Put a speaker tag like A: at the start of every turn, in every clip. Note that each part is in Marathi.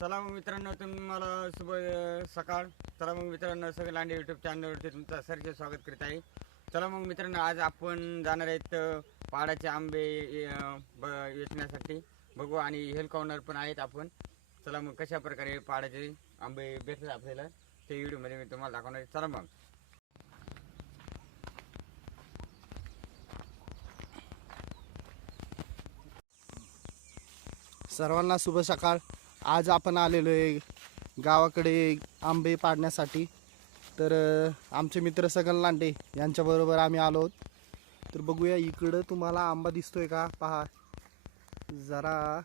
A: चला मग मित्रांनो तुम्हाला शुभ सकाळ. चला मग मित्रांनो सगळे लांडे यूट्यूब चॅनलवरती तुमचं सरचे स्वागत करीत आहे. चला मग मित्रांनो आज आपण जाणार आहेत अं, पहाडाचे आंबे वेचण्यासाठी बघू आणि हेल कॉर्नर पण आहेत आपण. चला मग कशा प्रकारे पहाडाचे आंबे भेटतात आपल्याला ते व्हिडिओमध्ये मी तुम्हाला दाखवणार आहे. चला मग.
B: सर्वांना शुभ सकाळ. आज आपण आलेलो आहे गावाकडे आंबे पाडण्यासाठी. तर आमचे मित्र सगन लांडे यांच्याबरोबर आम्ही आलो आहोत. तर बघूया इकडं तुम्हाला आंबा दिसतोय का? पहा. जरा.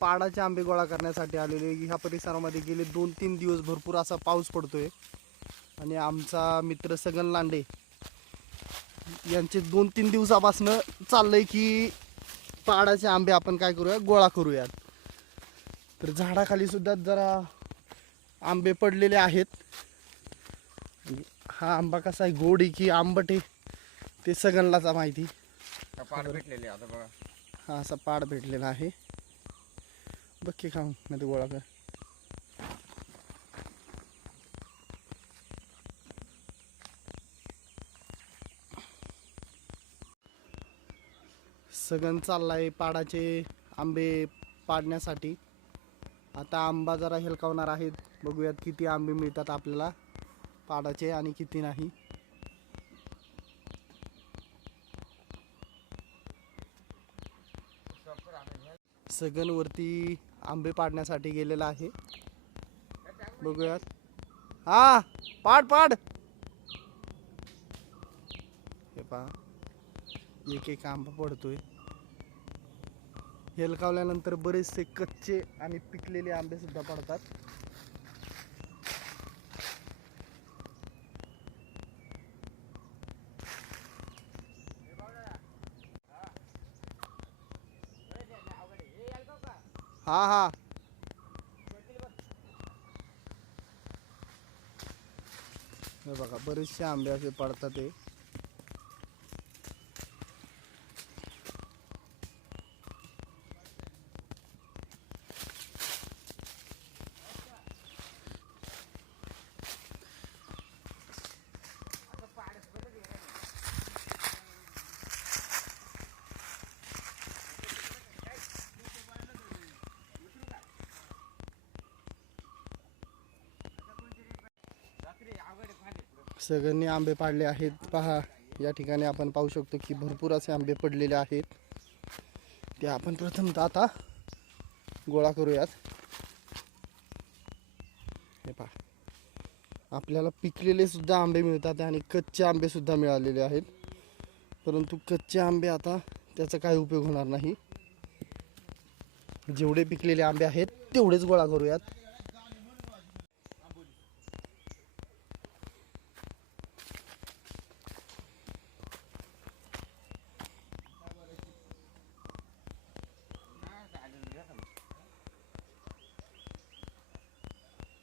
B: पाडाचे आंबे गोळा करण्यासाठी आलेले ह्या परिसरामध्ये गेले दोन तीन दिवस भरपूर असा पाऊस पडतोय. आणि आमचा मित्र सगन लांडे यांचे दोन तीन दिवसापासनं चाललंय की पाडाचे आंबे आपण काय करूया? गोळा करूयात. तर झाडाखाली सुद्धा जरा आंबे पडलेले आहेत. हा आंबा कसा आहे? गोड आहे की आंबट आहे? ते सगनलाच माहिती.
A: पाड भेटलेले आता बघा.
B: हा असा पाड भेटलेला आहे. बघ की खाऊन नाही गोळा कर. सगन चाललाय पाडाचे आंबे पाडण्यासाठी. आता आंबा जरा हेलकावणार आहेत. बघूयात किती आंबे मिळतात आपल्याला. पाडाचे आणि किती नाही. सगन वरती आंबे पाडण्यासाठी गेलेला आहे. बघूयात. हा पाड पाड. हे पहा. एक एक आंबा पडतोय. हेलकावल्यानंतर बरेचसे कच्चे आणि पिकलेले आंबे सुद्धा पडतात. हा हा. हे बघा बरेचसे आंबे असे पडतात ते सगळ्यांनी आंबे पाडले आहेत. पहा या ठिकाणी आपण पाहू शकतो की भरपूर असे आंबे पडलेले आहेत. ते आपण प्रथमतः आता गोळा करूयात. हे पहा आपल्याला पिकलेले सुद्धा आंबे मिळतात आणि कच्चे आंबे सुद्धा मिळालेले आहेत. परंतु कच्चे आंबे आता त्याचा काही उपयोग होणार नाही. जेवढे पिकलेले आंबे आहेत तेवढेच गोळा करूयात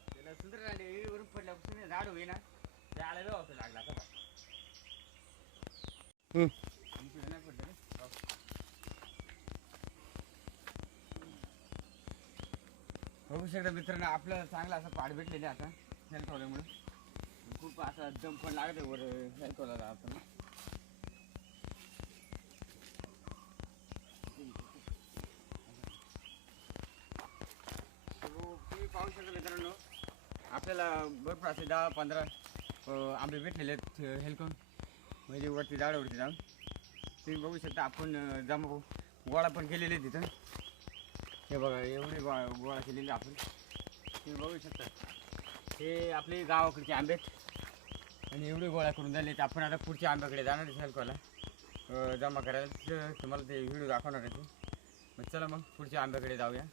A: त्याला सुंदर राहिले वरून पडल्यापासून हे झाड होईना झाडाला व्यवस्था लागला आता बघ.
B: हम्म.
A: इकडे नाही पडलं रे. हो. बघू मित्रांनो आपल्याला चांगला असं पाड भेटलेला आहे आता हेल्थवाल्यामुळे खूप असा दम पण लागत आहे वर हेल्थवाल्याला आपण हो, तुम्ही पाहू शकता मित्रांनो आपल्याला भरपूर असे दहा पंधरा आंबे भेटलेले आहेत हेल्कून. म्हणजे वरती झाडावरती जाऊन तुम्ही बघू शकता आपण जमा गोळा पण केलेले आहेत तिथं. हे बघा एवढे गोळा गोळा केलेले आपण. तुम्ही बघू शकता. हे आपले गावाकडचे आंबे आहेत. आणि एवढे गोळा करून झाले तर आपण आता पुढच्या आंब्याकडे जाणार आहे हेल्कवाला जमा करायला. तर तुम्हाला ते व्हिडिओ दाखवणार आहे ते. मग चला मग पुढच्या आंब्याकडे जाऊया.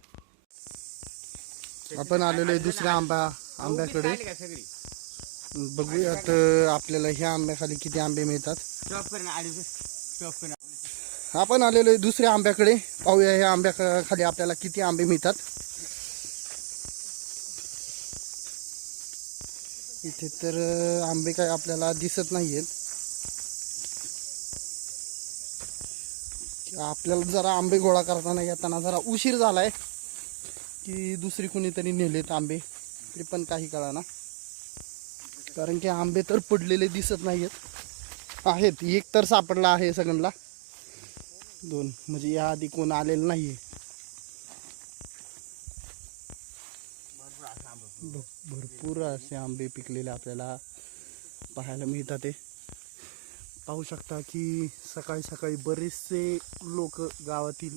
B: आपण आलेलो आहे दुसऱ्या आंबा आंब्याकडे.
A: का सगळी?
B: बघूयात अं, आपल्याला ह्या आंब्याखाली किती आंबे मिळतात.
A: स्टॉप कर ना स्टॉप कर ना
B: आपण आलेलो आहे दुसऱ्या आंब्याकडे. पाहूया ह्या आंब्या खाली आपल्याला किती आंबे मिळतात. इथे तर आंबे काय आपल्याला दिसत नाहीयेत. आहेत आपल्याला जरा आंबे गोळा करताना येताना जरा उशीर झालाय की दुसरी कुणीतरी नेलेत आंबे. ते पण काही कळा ना कारण की आंबे तर पडलेले दिसत नाहीयेत. आहेत एक तर सापडला आहे सगळ्यांना. दोन. म्हणजे या आधी कोण आलेलं नाहीये. भरपूर असे आंबे पिकलेले आपल्याला पाहायला मिळतात ते पाहू शकता की सकाळी सकाळी बरेचसे लोक गावातील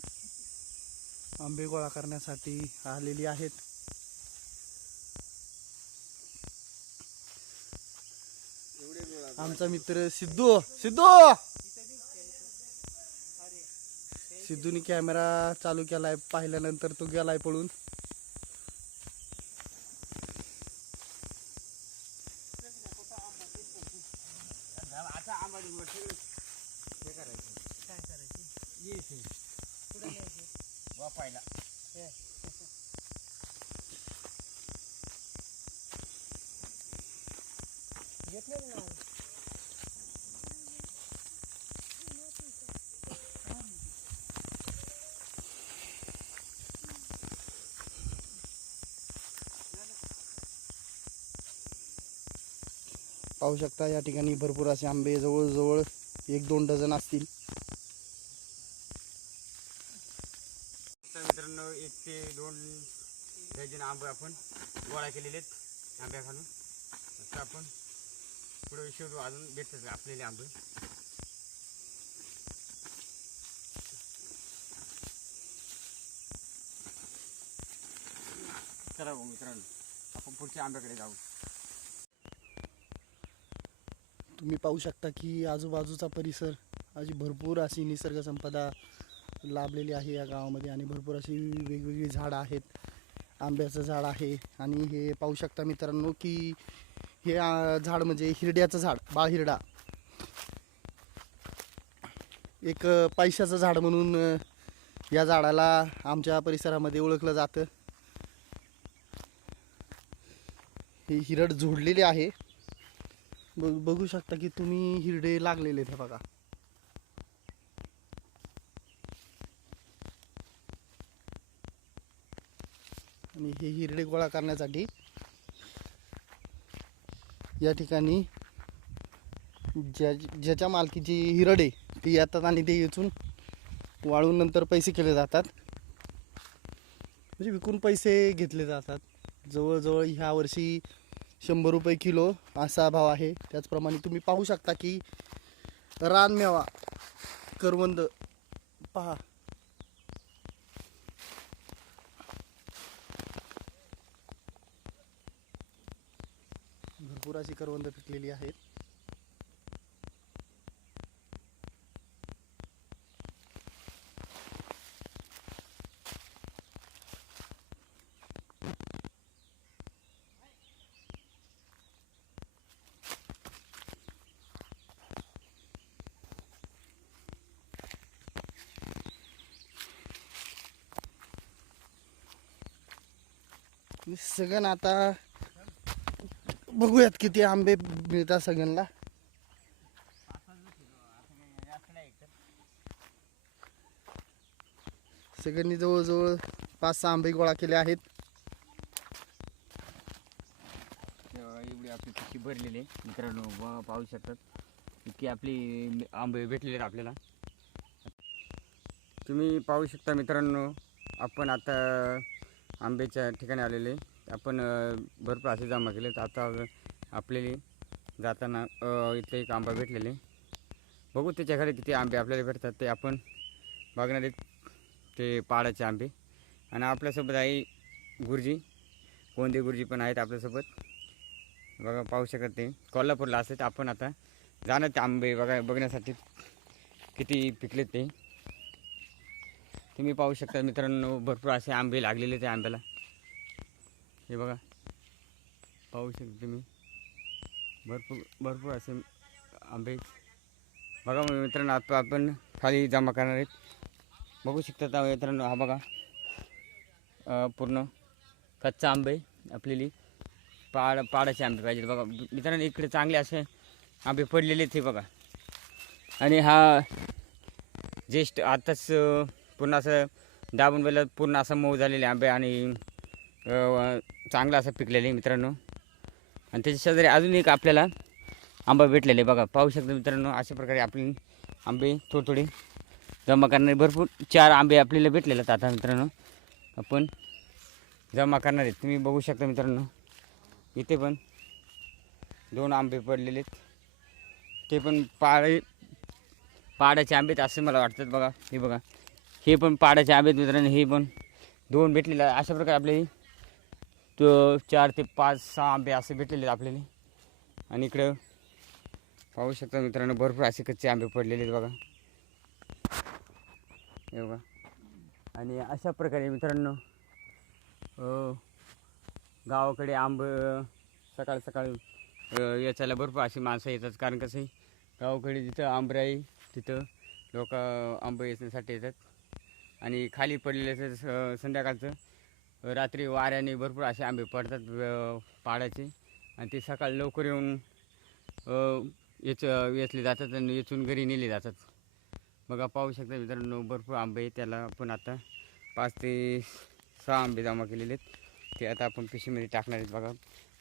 B: आंबे गोळा करण्यासाठी आलेली आहेत. आमचा मित्र सिद्धू सिद्धू! सिद्धूने कॅमेरा चालू केलाय. पाहिल्यानंतर तो गेलाय पळून.
C: काय करायची
A: ये इथे.
C: कुठे न्यायची
A: वापायला
C: घेतलेलं ना
B: पाहू शकता या ठिकाणी भरपूर असे आंबे जवळजवळ एक दोन डझन असतील.
A: मित्रांनो एक ते दोन डझन आंबे आपण गोळा केलेले आहेत आंब्या खालून आता आपण पुढे शोधू अजून भेटतात आपलेले आंबे. चला मित्रांनो आपण पुढच्या आंब्याकडे जाऊ.
B: तुम्ही पाहू शकता की आजूबाजूचा परिसर अशी भरपूर अशी निसर्ग संपदा लाभलेली आहे या गावामध्ये आणि भरपूर अशी वेगवेगळी झाडं आहेत. आंब्याचं झाड आहे आणि हे पाहू शकता मित्रांनो की हे झाड म्हणजे हिरड्याचं झाड बाळहिरडा एक पैशाचं झाड म्हणून या झाडाला आमच्या परिसरामध्ये ओळखलं जातं. हे हिरड झोडलेली आहे. बघ- बघू शकता की तुम्ही हिरडे लागलेले आहेत बघा. आणि हे हिरडे गोळा करण्यासाठी या ठिकाणी ज्या ज्याच्या मालकीची हिरडे ते ती येतात आणि ते येचून वाळून नंतर पैसे केले जातात. म्हणजे विकून पैसे घेतले जातात. जवळजवळ ह्या वर्षी शंभर रुपये किलो असा भाव आहे. त्याचप्रमाणे तुम्ही पाहू शकता की रानमेवा करवंद पहा. भरपूर अशी करवंद पिकलेली आहेत. सगन आता बघूयात किती आंबे मिळतात सगळ्यांना. सगळ्यांनी जवळजवळ पाच सहा आंबे गोळा केले आहेत.
A: एवढी आपली पिशवी भरलेली आहे. मित्रांनो पाहू शकतात. इतकी आपली आंबे भेटलेले आहेत आपल्याला. तुम्ही पाहू शकता मित्रांनो आपण आता आंब्याच्या ठिकाणी आलेले. आपण भरपूर असे जमा केले. आता आपल्याला जाताना इथे एक आंबा भेटलेले. बघू त्याच्याकडे किती आंबे आपल्याला भेटतात ते आपण बघणार ते पाडाचे आंबे. आणि आपल्यासोबत आहे गुरुजी कोंदे गुरुजी पण आहेत आपल्यासोबत. बघा पाहू शकत ते कोल्हापूरला असतात आपण आता. जाणार ते आंबे बघा बघण्यासाठी. किती पिकलेत ते. तुम्ही पाहू शकता मित्रांनो भरपूर असे आंबे लागलेले त्या आंब्याला. हे बघा. पाहू शकता तुम्ही. भरपूर भरपूर असे आंबे बघा मित्रांनो आता आपण खाली जमा करणार आहेत. बघू शकता त्या मित्रांनो हा बघा. पूर्ण कच्चा आंबे आपलेली पाड पाडाचे आंबे पाहिजेत. बघा मित्रांनो इकडे चांगले असे आंबे पडलेले आहेत बघा. आणि हा ज्येष्ठ आताच पूर्ण असं दाबून बेला पूर्ण असं मऊ झालेले आंबे आणि चांगलं असं पिकलेले मित्रांनो. आणि त्याच्या शेजारी अजून एक आपल्याला आंबा भेटलेले बघा. पाहू शकता मित्रांनो अशा प्रकारे आपली आंबे थोडे थोडे जमा करणारे भरपूर चार आंबे आपल्याला भेटलेले आहेत आता मित्रांनो. आपण जमा करणार आहेत. तुम्ही बघू शकता मित्रांनो. इथे पण दोन आंबे पडलेले आहेत. ते पण पाळे पाडाचे आंबे आहेत असं मला वाटतात बघा. हे बघा. हे पण पाडाचे आंबे मित्रांनो हे पण दोन भेटलेले अशा प्रकारे आपले तो चार ते पाच सहा आंबे असे भेटलेले आहेत आपल्याला. आणि इकडं पाहू शकता मित्रांनो भरपूर असे कच्चे आंबे पडलेले आहेत बघा. हे बघा. आणि अशा प्रकारे मित्रांनो गावाकडे आंब सकाळ सकाळ याच्याला भरपूर अशी माणसं येतात. कारण कसं गावाकडे जिथं आंबराई तिथं लोक आंब येण्यासाठी येतात. आणि खाली पडलेले असं स- संध्याकाळचं रात्री वाऱ्याने भरपूर असे आंबे पडतात पाडाचे आणि ते सकाळ लवकर येऊन येच वेचले जातात आणि येचून घरी नेले जातात. बघा पाहू शकता मित्रांनो भरपूर आंबे आहेत. त्याला आपण आता पाच ते सहा आंबे जमा केलेले आहेत. ते आता आपण पिशवीमध्ये टाकणार आहेत बघा.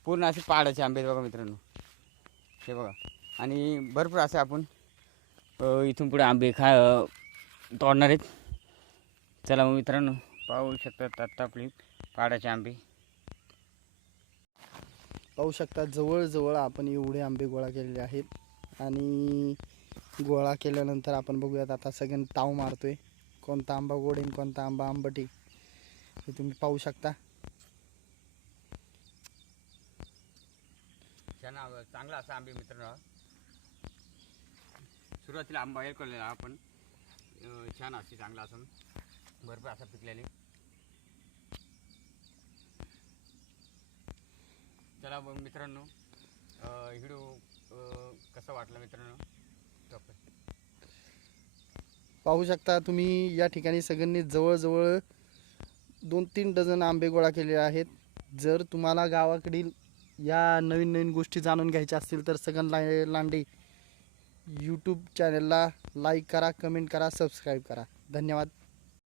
A: पूर्ण असे पाडाचे आंबे आहेत बघा मित्रांनो. हे बघा. आणि भरपूर असे आपण इथून पुढे आंबे खा तोडणार आहेत. चला मग मित्रांनो पाहू शकतात आत्ता आपली पहाडाचे आंबे.
B: पाहू शकता जवळजवळ आपण एवढे आंबे गोळा केलेले आहेत. आणि गोळा केल्यानंतर आपण बघूयात आता सगळ्यांनी ताव मारतोय. कोणता आंबा गोड आहे आणि कोणता आंबा आंबटी हे तुम्ही पाहू शकता.
A: चांगला असा आंबे मित्रांनो. सुरुवातीला आंबा काढलेला आपण. छान असे चांगला असं भरपूर असा पिकलेली. चला मित्रांनो व्हिडिओ कसा वाटला मित्रांनो?
B: पाहू शकता तुम्ही या ठिकाणी सगळ्यांनी जवळजवळ दोन तीन डझन आंबे गोळा केलेले आहेत. जर तुम्हाला गावाकडील या नवीन नवीन गोष्टी जाणून घ्यायच्या असतील तर सगन ला लांडे यूट्यूब चॅनलला लाईक करा कमेंट करा सबस्क्राईब करा. धन्यवाद.